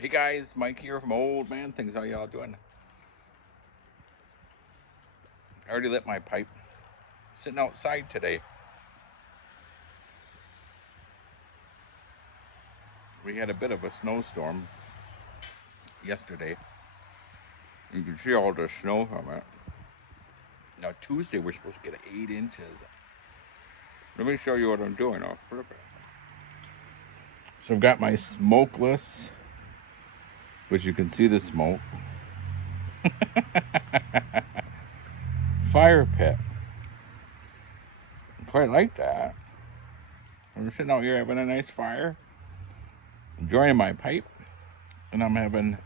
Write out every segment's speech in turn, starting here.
Hey guys, Mike here from Old Man Things. How y'all doing? I already lit my pipe. Sitting outside today. We had a bit of a snowstorm yesterday. You can see all the snow from it. Now Tuesday we're supposed to get 8 inches. Let me show you what I'm doing. I'll flip it. So I've got my smokeless, which you can see the smoke. Fire pit. Quite like that. I'm sitting out here having a nice fire, enjoying my pipe, and I'm having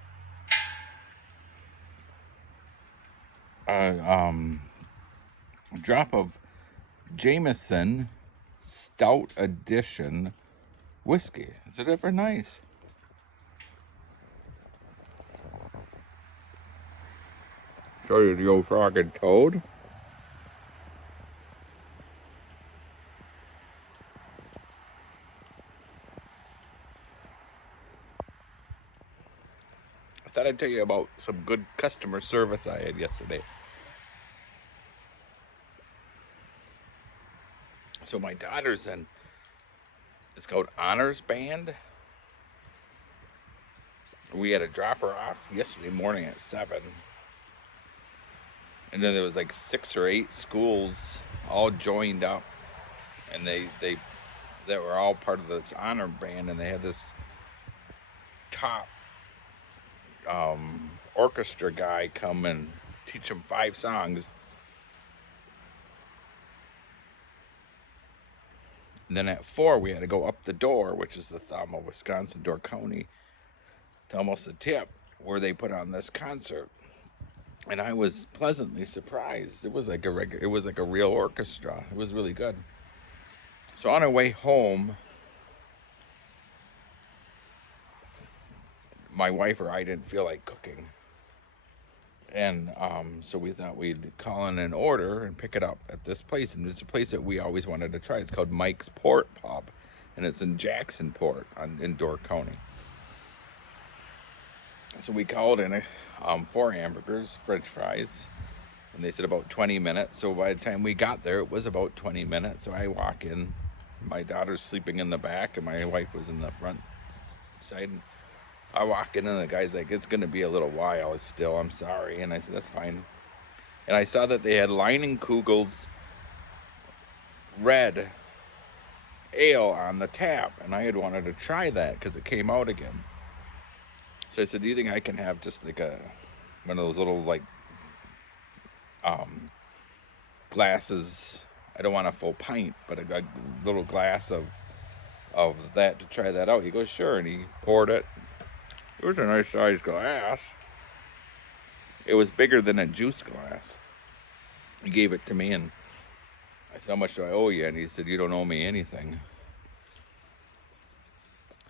a drop of Jameson Stout Edition whiskey. Is it ever nice? Show you the old frog and toad. I thought I'd tell you about some good customer service I had yesterday. So my daughter's in, it's called Honors Band. We had to drop her off yesterday morning at 7. And then there was like 6 or 8 schools all joined up, and they that were all part of this honor band, and they had this top orchestra guy come and teach them 5 songs. And then at 4 we had to go up the door, which is the thumb of Wisconsin, Door County, to almost the tip where they put on this concert. And I was pleasantly surprised. It was like a real orchestra. It was really good. So on our way home, my wife or I didn't feel like cooking. And so we thought we'd call in an order and pick it up at this place. And it's a place that we always wanted to try. It's called Mike's Port Pub. And it's in Jacksonport in Door County. So we called in 4 hamburgers, french fries. And they said about 20 minutes. So by the time we got there, it was about 20 minutes. So I walk in. My daughter's sleeping in the back, and my wife was in the front side. I walk in, and the guy's like, "It's going to be a little while still. I'm sorry." And I said, "That's fine." And I saw that they had Leinenkugel's red ale on the tap, and I had wanted to try that because it came out again. So I said, "Do you think I can have just like one of those little like glasses? I don't want a full pint, but a little glass of that to try that out." He goes, "Sure," and he poured it. It was a nice sized glass. It was bigger than a juice glass. He gave it to me, and I said, "How much do I owe you?" And he said, "You don't owe me anything."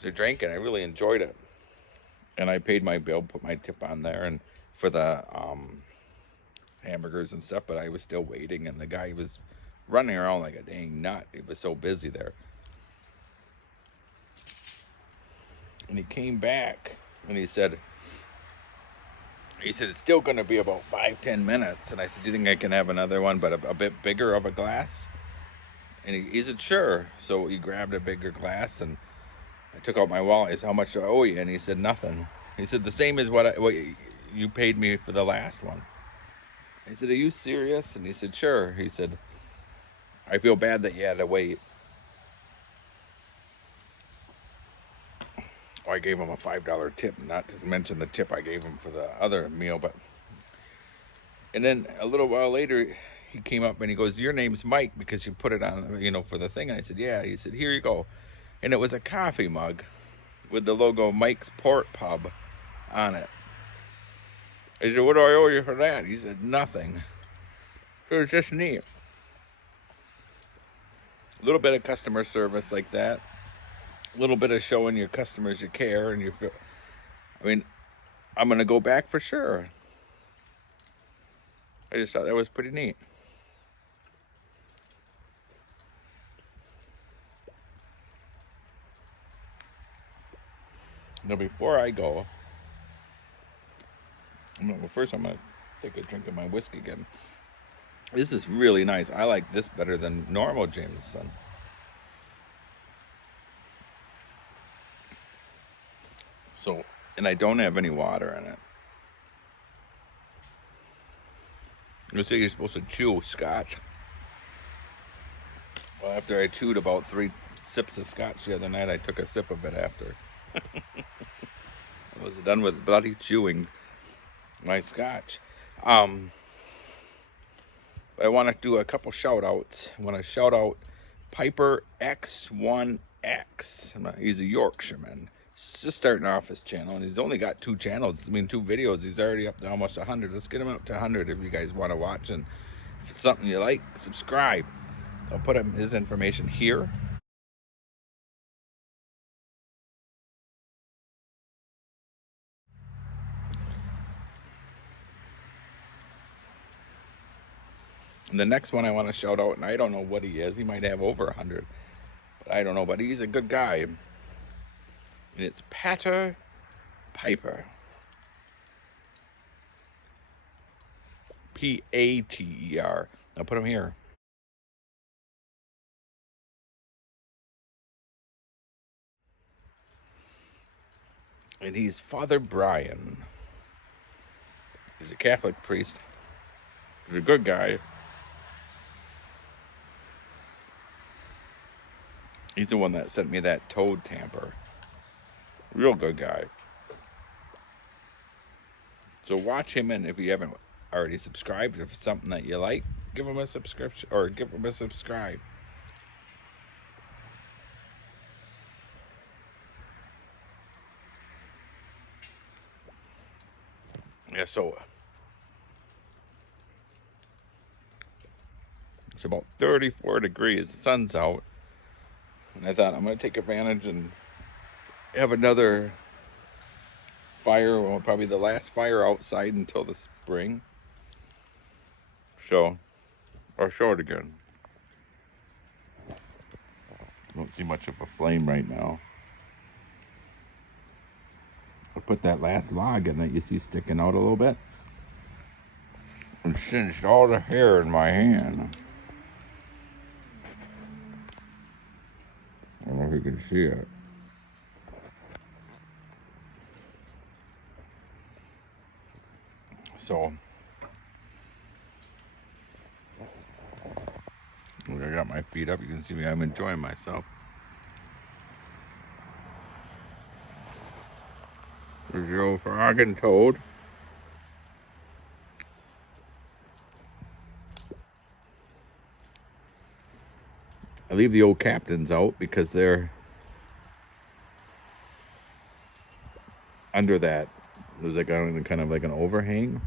So I drank it. I really enjoyed it, and I paid my bill, put my tip on there, and for the hamburgers and stuff. But I was still waiting, and the guy was running around like a dang nut. He was so busy there. And he came back, and he said, "It's still going to be about 5-10 minutes." And I said, "Do you think I can have another one, but a bit bigger of a glass?" And he said, "Sure." So he grabbed a bigger glass, and I took out my wallet. I said, "How much do I owe you?" And he said, "Nothing." He said, "The same as what you paid me for the last one." I said, "Are you serious?" And he said, "Sure." He said, "I feel bad that you had to wait." I gave him a $5 tip, not to mention the tip I gave him for the other meal. And then a little while later, he came up and he goes, "Your name's Mike because you put it on, for the thing." And I said, "Yeah." He said, "Here you go." And it was a coffee mug with the logo Mike's Port Pub on it. I said, "What do I owe you for that?" He said, "Nothing." So it's just neat. A little bit of customer service like that. A little bit of showing your customers you care, and I'm going to go back for sure. I just thought that was pretty neat. Now, before I go, Well, first I'm going to take a drink of my whiskey again. This is really nice. I like this better than normal Jameson. So, and I don't have any water in it. You say you're supposed to chew scotch. Well, after I chewed about 3 sips of scotch the other night, I took a sip of it after. I was done with bloody chewing my scotch. But I want to do a couple shout outs. I want to shout out Piper X1X. He's a Yorkshireman. He's just starting off his channel, and he's only got 2 channels. 2 videos. He's already up to almost 100. Let's get him up to 100 if you guys want to watch. And if it's something you like, subscribe. I'll put his information here. And the next one I want to shout out, and I don't know what he is. He might have over 100. But I don't know. But he's a good guy. And it's Pater Piper. Pater. I'll put him here. And he's Father Brian. He's a Catholic priest. He's a good guy. He's the one that sent me that toad tamper. Real good guy. So watch him, and if you haven't already subscribed, if it's something that you like, give him a subscription or give him a subscribe. Yeah, so it's about 34 degrees. The sun's out. And I thought I'm going to take advantage and have another fire, well, probably the last fire outside until the spring. So, I'll show it again. Don't see much of a flame right now. I put that last log in that you see sticking out a little bit and singed all the hair in my hand. I don't know if you can see it. So, I got my feet up. You can see me. I'm enjoying myself. There's your old frog and toad. I leave the old captains out because they're under that. There's like kind of like an overhang.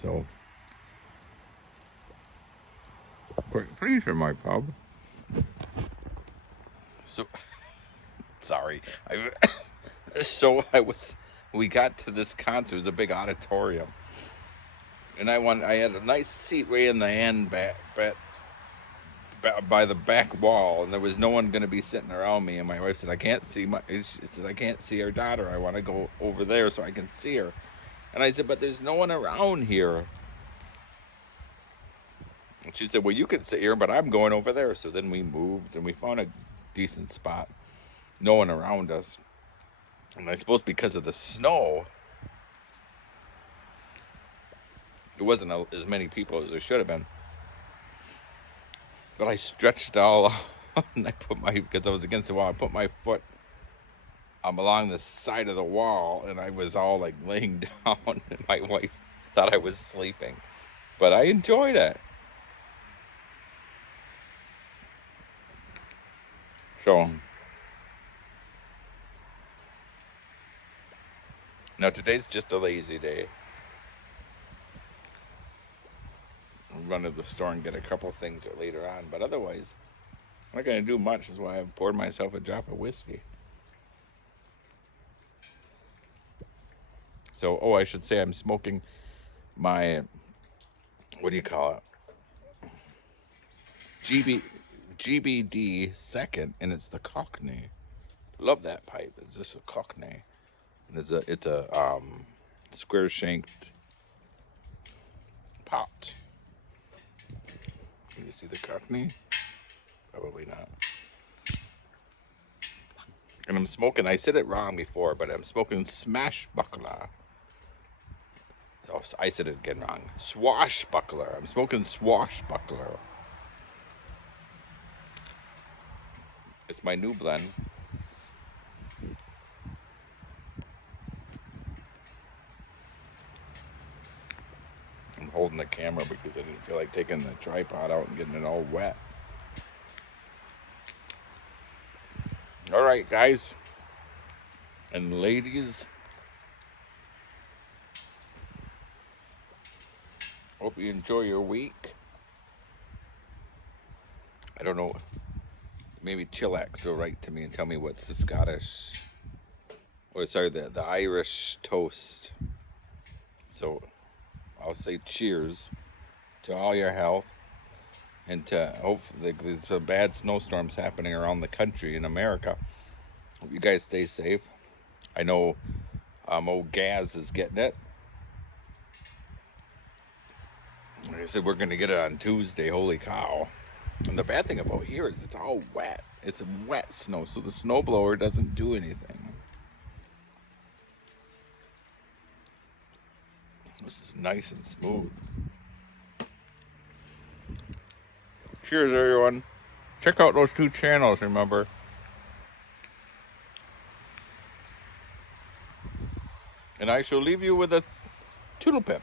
So, pretty sure my pub. So, sorry. We got to this concert. It was a big auditorium, and I had a nice seat way in the end by the back wall, and there was no one going to be sitting around me. And my wife said, I can't see our daughter. I want to go over there so I can see her. And I said, but there's no one around here. And she said, well, you can sit here, but I'm going over there. So then we moved, and we found a decent spot. No one around us. And I suppose because of the snow, there wasn't as many people as there should have been. But I stretched all out, and because I was against the wall, I put my foot along the side of the wall, and I was all like laying down, and my wife thought I was sleeping. But I enjoyed it. So, now today's just a lazy day. I'll run to the store and get a couple things later on, but otherwise, I'm not going to do much. That's why I've poured myself a drop of whiskey. So, I should say I'm smoking my, what do you call it? GBD second, and it's the Cockney. Love that pipe. It's just a Cockney, and it's a square shanked pot. Can you see the Cockney? Probably not. And I'm smoking. I said it wrong before, but I'm smoking Smashbuckler. Oh, I said it again wrong. Swashbuckler. I'm smoking Swashbuckler. It's my new blend. I'm holding the camera because I didn't feel like taking the tripod out and getting it all wet. All right, guys and ladies. Hope you enjoy your week. I don't know. Maybe Chillax will write to me and tell me what's the Scottish, or sorry, the Irish toast. So I'll say cheers to all your health, and to hopefully there's some bad snowstorms happening around the country in America. Hope you guys stay safe. I know old Gaz is getting it. Like I said, we're gonna get it on Tuesday. Holy cow. And the bad thing about here is it's all wet. It's wet snow, so the snowblower doesn't do anything. This is nice and smooth. Cheers, everyone. Check out those 2 channels, remember. And I shall leave you with a toodle pip.